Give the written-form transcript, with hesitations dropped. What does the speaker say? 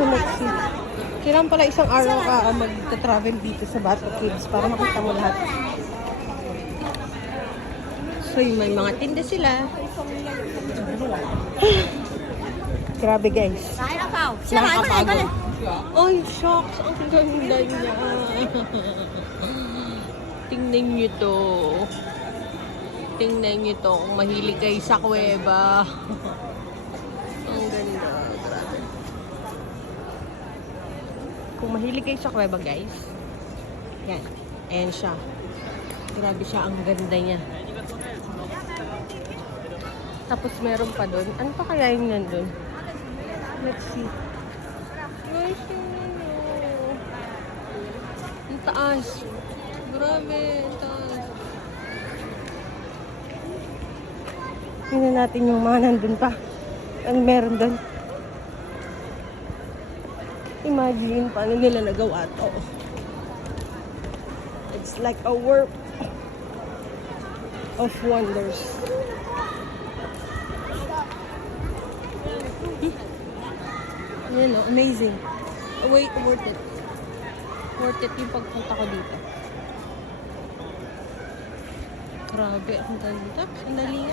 So let's see. Kailangan pala isang araw ka mag-travel dito sa Bato Caves para makita mo lahat. So yung may mga tinda sila. Grabe guys. Nakakapagod. Ay, shocks. Ang ganda niya. Tingnan nyo to. Tingnan nyo to. Kung mahilig kayo sa kuweba. Ang ganda. Grabe. Kung mahilig kayo sa kuweba guys. Yan. Ayan siya. Grabe siya. Ang ganda niya. Tapos meron pa doon. Ano pa kaya yung nandun? Let's see. Guys, ang taas. Grabe, ang taas. Tingnan natin yung mga nandun pa. Ano meron doon? Imagine paano nila nagawa to. It's like a work of wonders. Yan o, amazing. Wait, worth it. Worth it yung pagpunta ko dito. Grabe, ang ganda. Sandali.